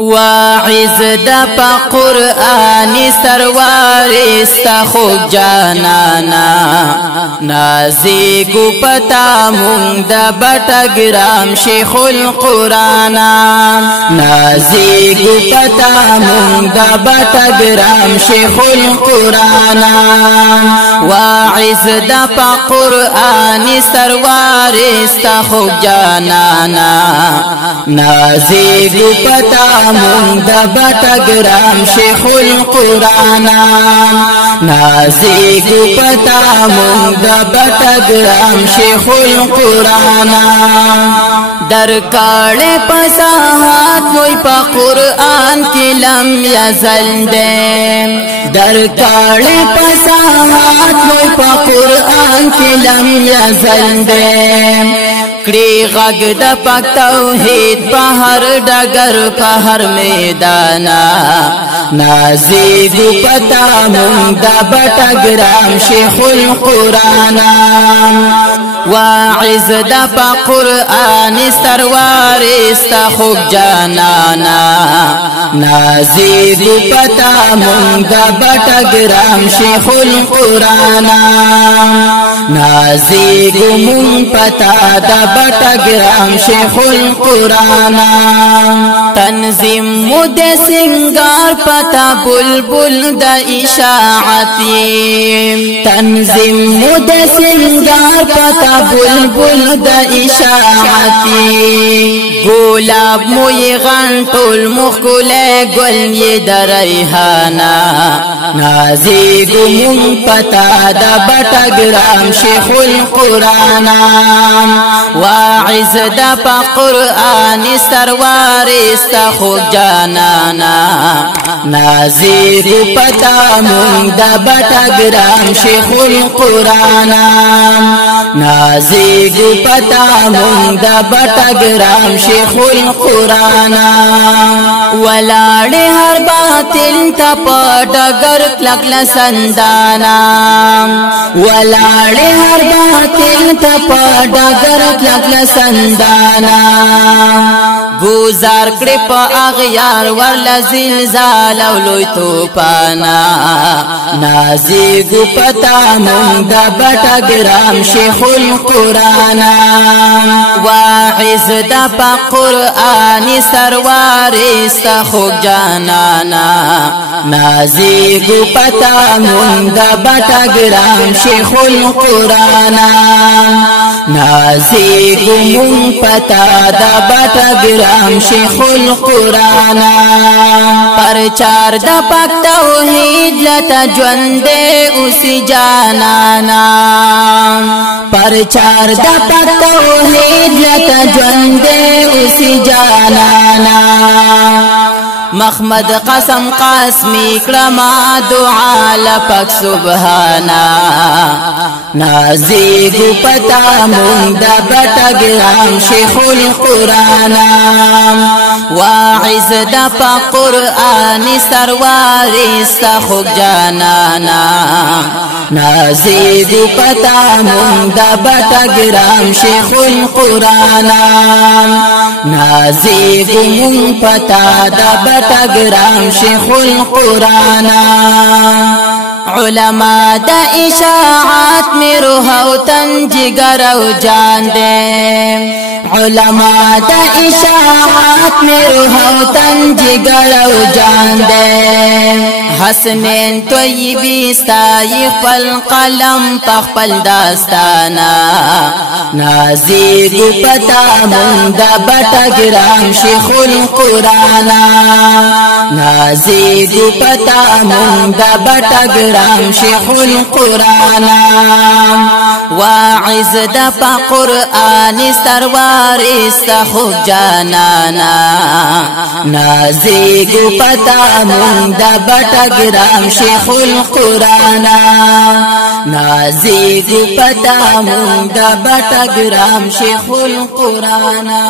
واعظ دا پا قرآن سروار استا خوب جانانا نازیگو پتا مونگ دا بٹگرام شیخ القرانا نازیگو پتا مونگ دا بٹگرام شیخ القرانا واعظ دا پا قرآن سروار استا خوب جانانا نازیگو پتا مونگ دا بٹگرام شیخ القرانا نازیگو پتا مونگ دا بٹگرام شیخ القرانا در کاڑے پساہات موی پا قرآن کی لم یزل دے در کاڑے پساہات موی پا قرآن کی لم یزل دے کڑی غگ دا پاک توحید پہر ڈگر پہر میدانا نازیگو پتا مونگ دا بٹگرام شیخ القرانا واعظ دا پا قرآن سروار استا خوب جانانا نازیگو پتا مونگ دا بٹگرام شیخ القرانا نازیگو مونگ پتا دا بٹگرام شیخ القرانا تنظیم مد سنگار پتا بلبل دا اشاعتی تنظیم مد سنگار پتا بلبل دا اشاعتی گلاب موی غنطول مخکل گل یہ دریحانا نازیگو مونگ پتا دا بٹگرام شیخ القرانا واعظ دا پا قرآن سروار استا خوب جانانا نازیگو پتا مونگ دا بٹگرام شیخ القرانا نازیگو پتا مونگ دا بٹگرام شیخ القرانا ولاڑ ہر باطل تا پا ڈگر کلک لسندانا ولاڑ ہر باطل تا پا ڈگر کلک لسندانا گزار کڑی پا اغیار ورلا زلزال اولوی توپانا نازیگو پتا مونگ دا بٹگرام شیخ القرانا واعظ دا پا قرآن سروار استا خوب جانانا نازیگو پتا مونگ دا بٹگرام شیخ القرانا نازیگو مونگ پتا دا بٹگرام شیخ القرانا پرچار دا پاک توحید لتا جوندے اسی جانانا پرچار دا پاک توحید لتا جوندے اسی جانانا محمد قسم قاسمی کرما دعا لپک سبحانا نازیگو پتا مونگ دا بٹگرام شیخ القرانا واعظ دا پا قرآن سروار استا خوب جانانا نازیگو پتا مونگ دا بٹگرام شیخ القرانا نازیگو مونگ پتا دا بٹگرام شیخ القرانا علماء دا اشاعات میں روح و تن جگر و جان دے علماء دا اشاعات میں روح و تن جگر و جان دے حسنین طیبی ستایق پل قلم پخپل داستانا نازیگو پتا مونگ دا بٹگرام شیخ القرانا نازیگو پتا مونگ دا بٹگرام شیخ القرانا واعظ دا پا قرآن سروار استا خوب جانانا نازیگو پتا مونگ دا بٹگرام شیخ القرانا نازیگو پتا مونگ دا بٹگرام شیخ القرانا